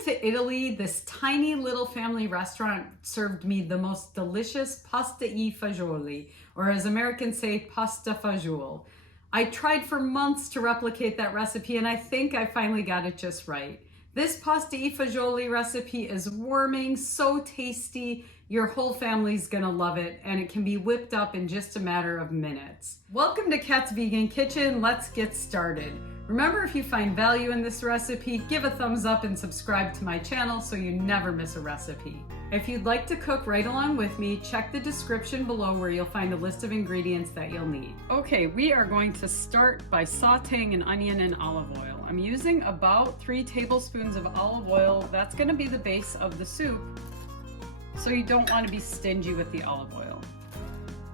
went to Italy, this tiny little family restaurant served me the most delicious pasta e fagioli, or as Americans say, pasta fagioli. I tried for months to replicate that recipe, and I think I finally got it just right. This pasta e fagioli recipe is warming, so tasty. Your whole family's gonna love it, and it can be whipped up in just a matter of minutes. Welcome to Kat's Vegan Kitchen. Let's get started. Remember, if you find value in this recipe, give a thumbs up and subscribe to my channel so you never miss a recipe. If you'd like to cook right along with me, check the description below where you'll find a list of ingredients that you'll need. Okay, we are going to start by sauteing an onion in olive oil. I'm using about 3 tablespoons of olive oil. That's gonna be the base of the soup, so you don't want to be stingy with the olive oil.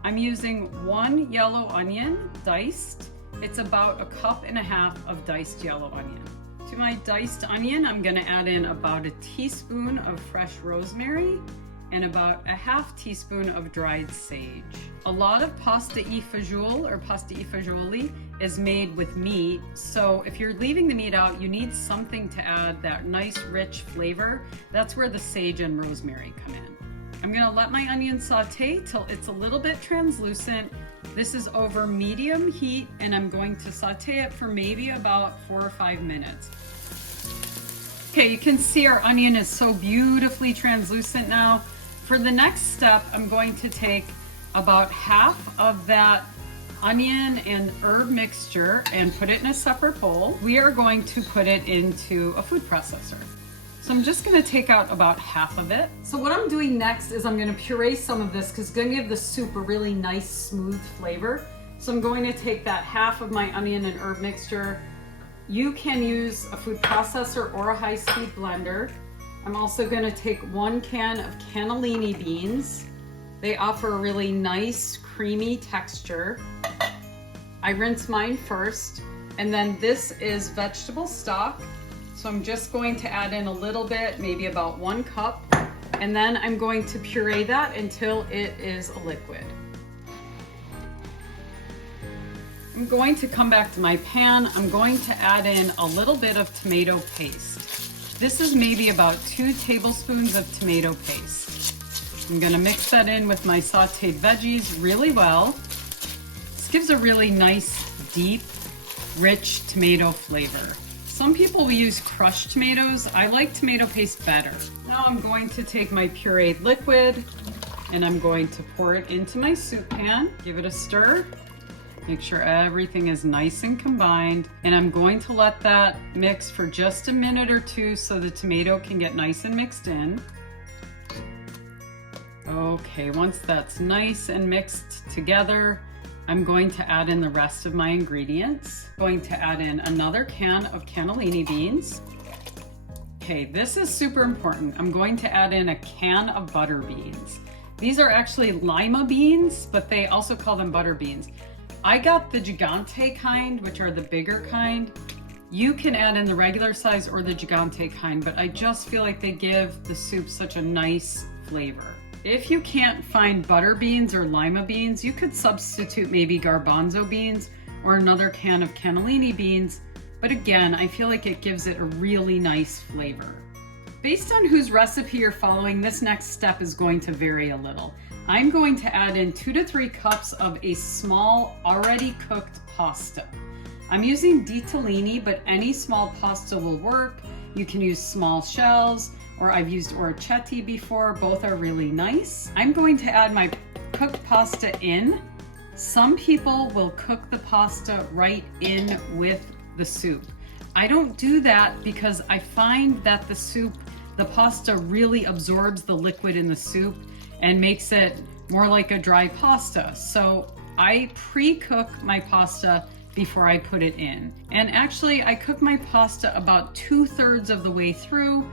I'm using 1 yellow onion, diced. It's about 1.5 cups of diced yellow onion. To my diced onion, I'm gonna add in about a teaspoon of fresh rosemary and about a half teaspoon of dried sage. A lot of pasta e fagioli or pasta e fagioli is made with meat, so if you're leaving the meat out, you need something to add that nice rich flavor. That's where the sage and rosemary come in. I'm gonna let my onion saute till it's a little bit translucent. This is over medium heat, and I'm going to saute it for maybe about 4 or 5 minutes. Okay, you can see our onion is so beautifully translucent now. For the next step, I'm going to take about half of that onion and herb mixture and put it in a separate bowl. We are going to put it into a food processor. So I'm just gonna take out about half of it. So what I'm doing next is I'm gonna puree some of this because it's gonna give the soup a really nice, smooth flavor. So I'm going to take that half of my onion and herb mixture. You can use a food processor or a high-speed blender. I'm also gonna take 1 can of cannellini beans. They offer a really nice, creamy texture. I rinse mine first, and then this is vegetable stock. So I'm just going to add in a little bit, maybe about 1 cup, and then I'm going to puree that until it is a liquid. I'm going to come back to my pan. I'm going to add in a little bit of tomato paste. This is maybe about 2 tablespoons of tomato paste. I'm gonna mix that in with my sauteed veggies really well. This gives a really nice, deep, rich tomato flavor. Some people will use crushed tomatoes. I like tomato paste better. Now I'm going to take my pureed liquid and I'm going to pour it into my soup pan. Give it a stir. Make sure everything is nice and combined. And I'm going to let that mix for just a minute or 2 so the tomato can get nice and mixed in. Okay, once that's nice and mixed together, I'm going to add in the rest of my ingredients. Going to add in another can of cannellini beans. Okay, this is super important. I'm going to add in a can of butter beans. These are actually lima beans, but they also call them butter beans. I got the gigante kind, which are the bigger kind. You can add in the regular size or the gigante kind, but I just feel like they give the soup such a nice flavor. If you can't find butter beans or lima beans, you could substitute maybe garbanzo beans or another can of cannellini beans. But again, I feel like it gives it a really nice flavor. Based on whose recipe you're following, this next step is going to vary a little. I'm going to add in 2 to 3 cups of a small, already cooked pasta. I'm using ditalini, but any small pasta will work. You can use small shells, or I've used orecchiette before. Both are really nice. I'm going to add my cooked pasta in. Some people will cook the pasta right in with the soup. I don't do that because I find that the pasta really absorbs the liquid in the soup and makes it more like a dry pasta. So I pre-cook my pasta before I put it in. And actually I cook my pasta about 2/3 of the way through,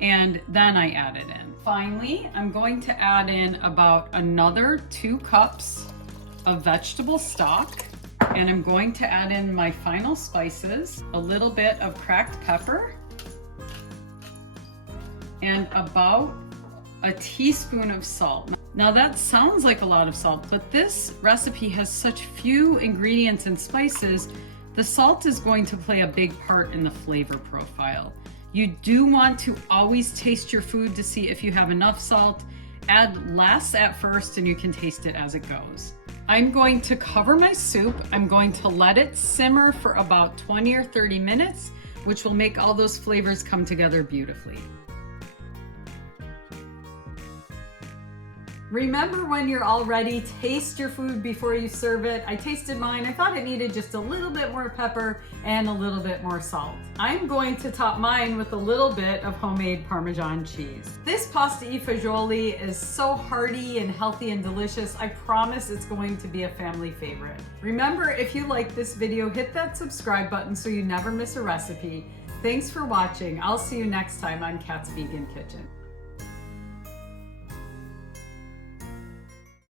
and then I add it in. Finally, I'm going to add in about another 2 cups of vegetable stock, and I'm going to add in my final spices, a little bit of cracked pepper, and about a teaspoon of salt. Now that sounds like a lot of salt, but this recipe has such few ingredients and spices, the salt is going to play a big part in the flavor profile. You do want to always taste your food to see if you have enough salt. Add less at first and you can taste it as it goes. I'm going to cover my soup. I'm going to let it simmer for about 20 or 30 minutes, which will make all those flavors come together beautifully. Remember, when you're all ready, taste your food before you serve it. I tasted mine. I thought it needed just a little bit more pepper and a little bit more salt. I'm going to top mine with a little bit of homemade Parmesan cheese. This pasta e fagioli is so hearty and healthy and delicious. I promise it's going to be a family favorite. Remember, if you like this video, hit that subscribe button so you never miss a recipe. Thanks for watching. I'll see you next time on Kat's Vegan Kitchen.